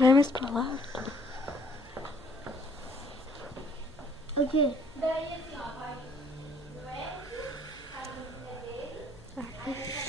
Vai mais pra lá. O quê? Daí assim, ó, vai o Elcio, casa da mulher dele, aí